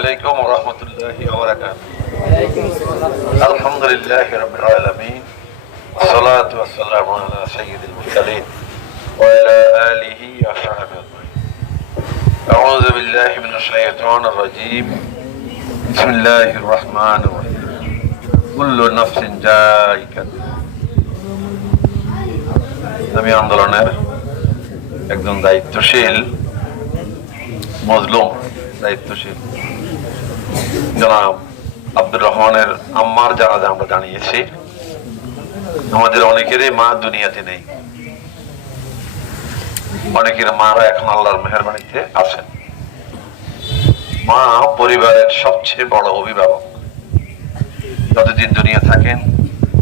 عليكم ورحمة الله وبركاته. الحمد لله رب العالمين والصلاة والسلام على سيد المرسلين وعلى آله وصحبه أجمعين. أعوذ بالله من الشيطان الرجيم. بسم الله الرحمن الرحيم. كل نفس جائعة. আমি আন্দোলনের একজন দায়িত্বশীল মজলুম দায়িত্বশীল জনাব আব্দুর রহমানের আম্মার জানাজা আমরা জানিয়েছি। আমাদের অনেকেরই মা দুনিয়াতে নেই, অনেকের মারা এখন আল্লাহর মেহেরবানিতে আছেন। মা পরিবারের সবচেয়ে বড় অভিভাবক। যতদিন দুনিয়া থাকেন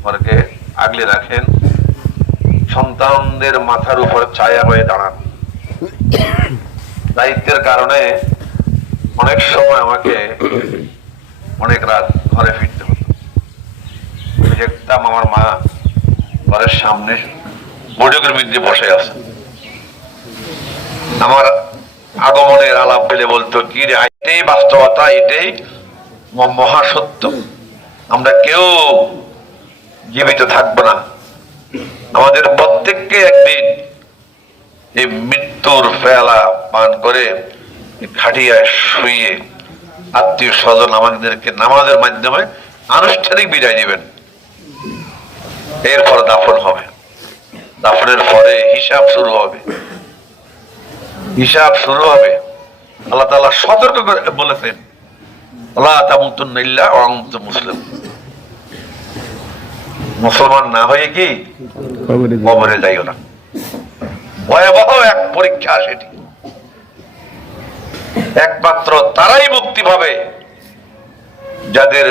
ঘরকে আগলে রাখেন, সন্তানদের মাথার উপর ছায়া হয়ে দাঁড়ান। দায়িত্বের কারণে অনেক সময় আমাকে অনেক রাত ঘরে ফিরতে হতো। দেখতাম আমার মা ঘরের সামনে বৈঠকের মধ্যে বসে আছে, আমার আগমনের আলাপ পেলে বলতো, কি রে, এটাই বাস্তবতা, এটাই মহাসত্য, আমরা কেউ জীবিত থাকবো না, আমাদের প্রত্যেককে একদিন এই মৃত্যুর ফেলা পান করে খাটিয়ায় শুয়ে আত্মীয় স্বজন আমাদেরকে নামাজের মাধ্যমে আনুষ্ঠানিক বিদায় নেবেন। এরপর দাফন হবে, দাফনের পরে হিসাব শুরু হবে, হিসাব শুরু হবে। আল্লাহ তাআলা সতর্ক করে বলেছেন, লা তামুতুন্না ইল্লা ওয়া আনতুম মুসলিমুন। মুসলমান না হয়ে কি কবরে যাইও না। ভয়াবহ এক পরীক্ষা সেটি। একমাত্র তারাই মুক্তি পাবে যাদের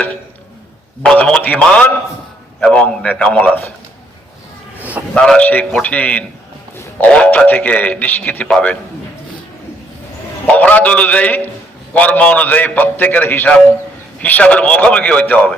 মজবুত ঈমান এবং নেক আমল আছে। তারা সেই কঠিন অবস্থা থেকে নিষ্কৃতি পাবেন। অপরাধ অনুযায়ী, কর্ম অনুযায়ী প্রত্যেকের হিসাবের মুখোমুখি হইতে হবে।